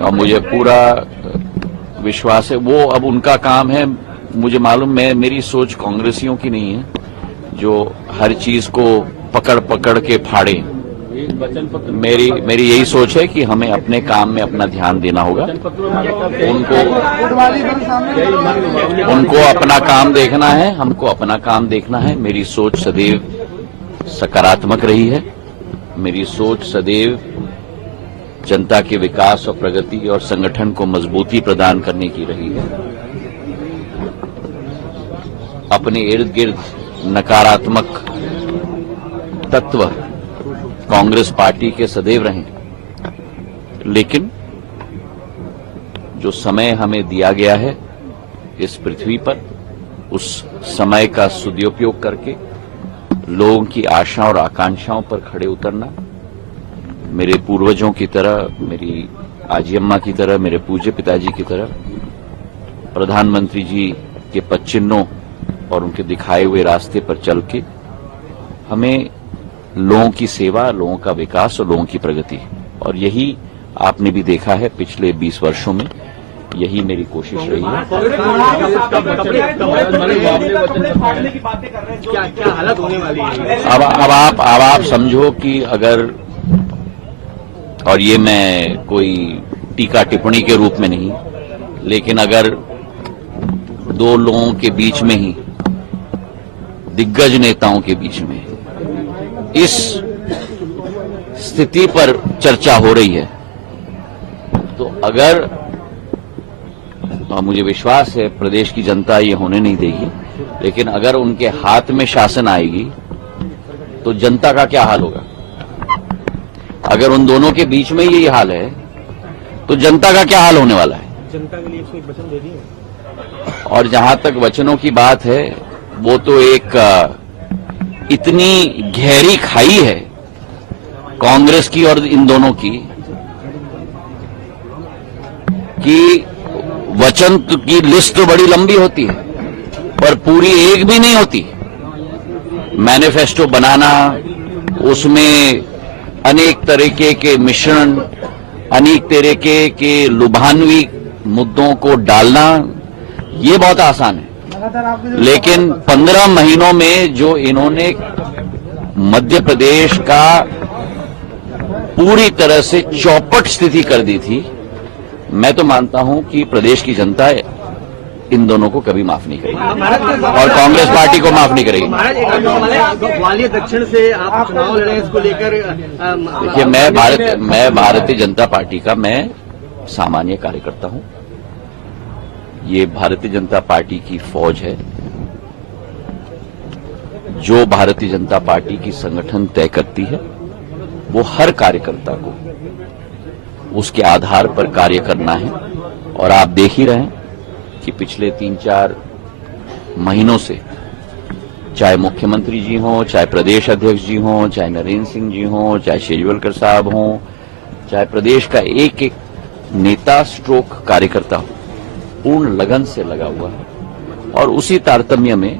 और मुझे पूरा विश्वास है। वो अब उनका काम है, मुझे मालूम है। मेरी सोच कांग्रेसियों की नहीं है जो हर चीज को पकड़ पकड़ के फाड़े। मेरी यही सोच है कि हमें अपने काम में अपना ध्यान देना होगा। उनको अपना काम देखना है, हमको अपना काम देखना है। मेरी सोच सदैव सकारात्मक रही है। मेरी सोच सदैव जनता के विकास और प्रगति और संगठन को मजबूती प्रदान करने की रही है। अपने इर्द गिर्द नकारात्मक तत्व कांग्रेस पार्टी के सदैव रहे, लेकिन जो समय हमें दिया गया है इस पृथ्वी पर, उस समय का सदुपयोग करके लोगों की आशा और आकांक्षाओं पर खड़े उतरना, मेरे पूर्वजों की तरह, मेरी आजी अम्मा की तरह, मेरे पूज्य पिताजी की तरह प्रधानमंत्री जी के पद चिन्हों और उनके दिखाए हुए रास्ते पर चल के हमें लोगों की सेवा, लोगों का विकास और लोगों की प्रगति, और यही आपने भी देखा है पिछले 20 वर्षों में, यही मेरी कोशिश रही है। अब आप समझो कि अगर, और ये मैं कोई टीका टिप्पणी के रूप में नहीं, लेकिन अगर दो लोगों के बीच में ही, दिग्गज नेताओं के बीच में इस स्थिति पर चर्चा हो रही है, तो अगर, मुझे विश्वास है प्रदेश की जनता ये होने नहीं देगी, लेकिन अगर उनके हाथ में शासन आएगी तो जनता का क्या हाल होगा? अगर उन दोनों के बीच में यही हाल है तो जनता का क्या हाल होने वाला है? जनता के लिए एक वचन दे दिए। और जहां तक वचनों की बात है, वो तो एक इतनी गहरी खाई है कांग्रेस की और इन दोनों की, कि वचन की लिस्ट तो बड़ी लंबी होती है पर पूरी एक भी नहीं होती। मैनिफेस्टो बनाना, उसमें अनेक तरीके के मिश्रण, अनेक तरीके के लुभानवी मुद्दों को डालना, ये बहुत आसान है। लेकिन 15 महीनों में जो इन्होंने मध्य प्रदेश का पूरी तरह से चौपट स्थिति कर दी थी, मैं तो मानता हूं कि प्रदेश की जनता इन दोनों को कभी माफ नहीं करेगी और कांग्रेस पार्टी को माफ नहीं करेगी। ग्वालियर दक्षिण से आप चुनाव लड़े, इसको लेकर देखिए, मैं भारतीय जनता पार्टी का मैं सामान्य कार्यकर्ता हूं। ये भारतीय जनता पार्टी की फौज है। जो भारतीय जनता पार्टी की संगठन तय करती है, वो हर कार्यकर्ता को उसके आधार पर कार्य करना है। और आप देख ही रहे हैं कि पिछले 3-4 महीनों से, चाहे मुख्यमंत्री जी हों, चाहे प्रदेश अध्यक्ष जी हों, चाहे नरेंद्र सिंह जी हों, चाहे शेजवलकर साहब हों, चाहे प्रदेश का एक एक नेता स्ट्रोक कार्यकर्ता हो, पूर्ण लगन से लगा हुआ है। और उसी तारतम्य में